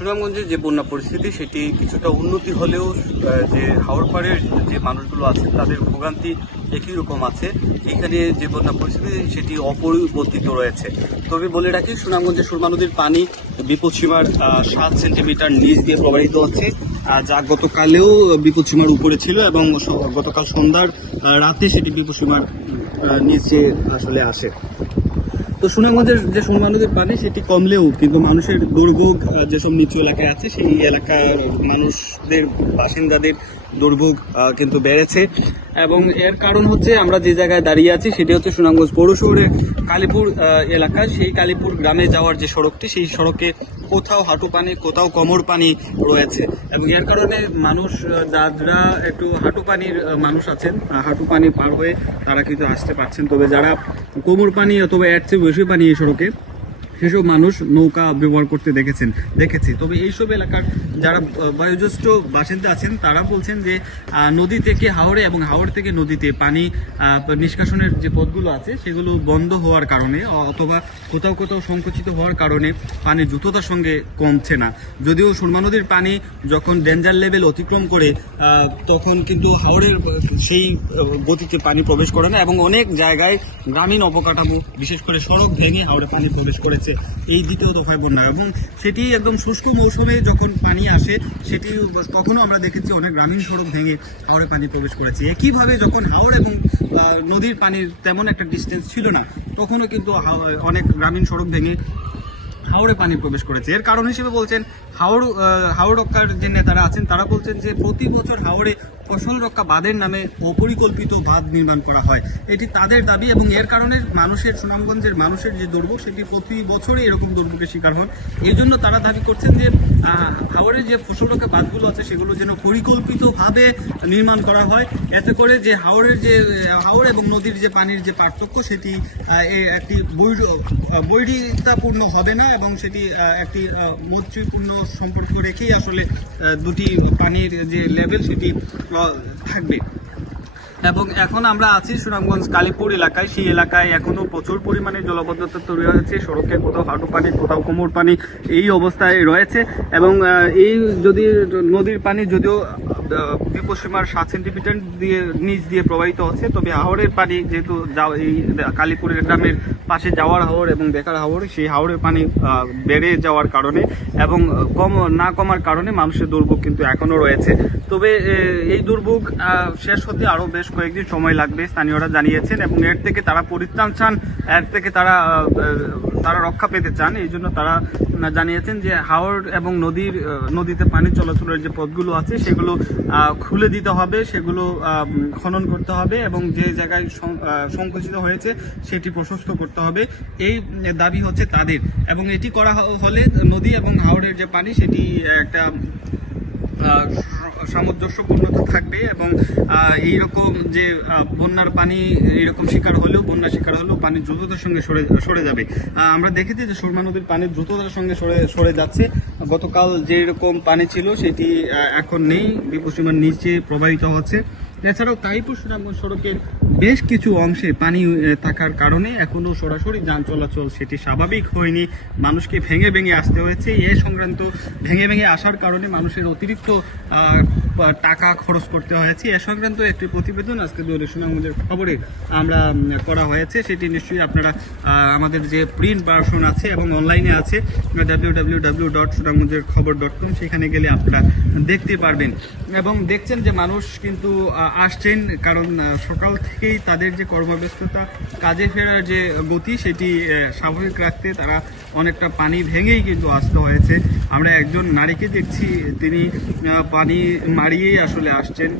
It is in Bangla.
সুনামগঞ্জের যে বন্যা পরিস্থিতি, সেটি কিছুটা উন্নতি হলেও যে হাওড়পাড়ের যে মানুষগুলো আছে, তাদের ভোগান্তি একই রকম আছে। এখানে যে বন্যা পরিস্থিতি, সেটি অপরিবর্তিত রয়েছে। তবে বলে রাখি, সুনামগঞ্জের সুরমা নদীর পানি বিপদসীমার সাত সেন্টিমিটার নিচ দিয়ে প্রবাহিত হচ্ছে। যা গতকালেও বিপদসীমার উপরে ছিল এবং গতকাল সন্ধ্যার রাতে সেটি বিপদসীমার নিচে আসলে আসে। তো সুনামগঞ্জের যে সুরমা নদীর পানি সেটি কমলেও, কিন্তু মানুষের দুর্ভোগ যেসব নিচু এলাকায় আছে, সেই এলাকার মানুষদের, বাসিন্দাদের দুর্ভোগ কিন্তু বেড়েছে। এবং এর কারণ হচ্ছে, আমরা যে জায়গায় দাঁড়িয়ে আছি, সেটি হচ্ছে সুনামগঞ্জ পৌর কালীপুর এলাকা। সেই কালীপুর গ্রামে যাওয়ার যে সড়কটি, সেই সড়কে কোথাও হাঁটু পানি, কোথাও কোমর পানি রয়েছে। এবং এর কারণে মানুষ যারা একটু হাঁটু পানির মানুষ আছেন হাঁটু পানি পার হয়ে তারা কিন্তু আসতে পারছেন। তবে যারা কোমর পানি অথবা এর চেয়ে বেশি পানি এই সড়কে সেসব মানুষ নৌকা ব্যবহার করতে দেখেছেন, দেখেছি। তবে এইসব এলাকার যারা বয়োজ্যেষ্ঠ বাসিন্দা আছেন, তারা বলছেন যে নদী থেকে হাওড়ে এবং হাওড় থেকে নদীতে পানি নিষ্কাশনের যে পথগুলো আছে, সেগুলো বন্ধ হওয়ার কারণে অথবা কোথাও কোথাও সংকুচিত হওয়ার কারণে পানি দ্রুততার সঙ্গে কমছে না। যদিও সুরমা নদীর পানি যখন ডেঞ্জার লেভেল অতিক্রম করে তখন কিন্তু হাওড়ের সেই গতিতে পানি প্রবেশ করে না এবং অনেক জায়গায় গ্রামীণ অবকাঠামো, বিশেষ করে সড়ক ভেঙে হাওড়ে পানি প্রবেশ করেছে। এই দ্বিতীয় দফায় বন্যা। এবং সেটি একদম শুষ্ক মৌসুমে যখন পানি আসে, সেটি কখনো আমরা দেখেছি অনেক গ্রামীণ সড়ক ভেঙে হাওড়ে পানি প্রবেশ করেছে। একইভাবে যখন হাওড় এবং নদীর পানির তেমন একটা ডিস্টেন্স ছিল না, তখনও কিন্তু অনেক গ্রামীণ সড়ক ভেঙে হাওড়ে পানি প্রবেশ করেছে। এর কারণ হিসেবে বলছেন হাওড় হাওড় রক্ষার যে নেতারা আছেন, তারা বলছেন যে প্রতি বছর হাওড়ে ফসল রক্ষা বাঁধের নামে অপরিকল্পিত বাঁধ নির্মাণ করা হয়। এটি তাদের দাবি এবং এর কারণে মানুষের, সুনামগঞ্জের মানুষের যে দুর্ভোগ, সেটি প্রতি বছরই এরকম দুর্ভোগের শিকার হন এই জন্য তারা দাবি করছেন যে হাওড়ের যে ফসল রক্ষা বাঁধগুলো আছে, সেগুলো যেন পরিকল্পিতভাবে নির্মাণ করা হয়। এতে করে যে হাওড়ের যে হাওড় এবং নদীর যে পানির যে পার্থক্য, সেটি একটি বৈরিতাপূর্ণ হবে না এবং সেটি একটি মৈত্রীপূর্ণ সম্পর্ক রেখেই আসলে দুটি পানির যে লেভেল সেটি থাকবে। এবং এখন আমরা আছি সুনামগঞ্জ কালীপুর এলাকায়। সেই এলাকায় এখনও প্রচুর পরিমাণে জলবদ্ধতা তৈরি হয়েছে সড়কে কোথাও হাঁটু পানি, কোথাও কোমর পানি এই অবস্থায় রয়েছে। এবং এই যদি নদীর পানি যদিও আহ, বিপদসীমার সাত সেন্টিমিটার দিয়ে নিচ দিয়ে প্রবাহিত হচ্ছে। তবে হাওড়ের পানি যেহেতু এই কালীপুরের গ্রামের পাশে যাওয়ার হাওড় এবং বেকার হাওড় সেই হাওড়ের পানি বেড়ে যাওয়ার কারণে এবং কম না কমার কারণে মানুষের দুর্ভোগ কিন্তু এখনও রয়েছে। তবে এই দুর্ভোগ শেষ হতে আরও বেশ কয়েকদিন সময় লাগবে স্থানীয়রা জানিয়েছেন এবং এর থেকে তারা পরিত্রাণ চান এর থেকে তারা তারা রক্ষা পেতে চান, এই জন্য তারা জানিয়েছেন যে হাওড় এবং নদীর নদীতে পানি চলাচলের যে পথগুলো আছে, সেগুলো খুলে দিতে হবে, সেগুলো খনন করতে হবে এবং যে জায়গায় সংকুচিত হয়েছে, সেটি প্রশস্ত করতে হবে। এই দাবি হচ্ছে তাদের। এবং এটি করা হলে নদী এবং হাওড়ের যে পানি, সেটি একটা সামঞ্জস্যপূর্ণতা থাকবে এবং এইরকম যে বন্যার পানি এইরকম শিকার হলেও, বন্যা শিকার হলেও পানি দ্রুততার সঙ্গে সরে সরে যাবে। আমরা দেখেছি যে সুরমা নদীর পানি দ্রুততার সঙ্গে সরে সরে যাচ্ছে। গতকাল যে রকম পানি ছিল, সেটি এখন নেই। বিপসীমার নিচে প্রবাহিত হচ্ছে। এছাড়াও কাইপুর সুনামগঞ্জ সড়কের বেশ কিছু অংশে পানি থাকার কারণে এখনও সরাসরি যান চলাচল সেটি স্বাভাবিক হয়নি। মানুষকে ভেঙে ভেঙে আসতে হয়েছে। এ সংক্রান্ত ভেঙে ভেঙে আসার কারণে মানুষের অতিরিক্ত টাকা খরচ করতে হয়েছে। এ সংক্রান্ত একটি প্রতিবেদন আজকে দৌড়ে সুনামগঞ্জের খবরে আমরা করা হয়েছে। সেটি নিশ্চয়ই আপনারা আমাদের যে প্রিন্ট ভার্সন আছে এবং অনলাইনে আছে ডাব্লিউ ডাব্লিউ ডাব্লিউ ডট সুনামগঞ্জের খবর ডট কম সেখানে গেলে আপনারা দেখতে পারবেন। এবং দেখছেন যে মানুষ কিন্তু আসছেন কারণ সকাল থেকেই তাদের যে কর্মব্যস্ততা, কাজে ফেরার যে গতি, সেটি স্বাভাবিক রাখতে তারা অনেকটা পানি ভেঙেই কিন্তু আসতে হয়েছে। আমরা একজন নারীকে দেখছি, তিনি পানি মারিয়েই আসলে আসছেন।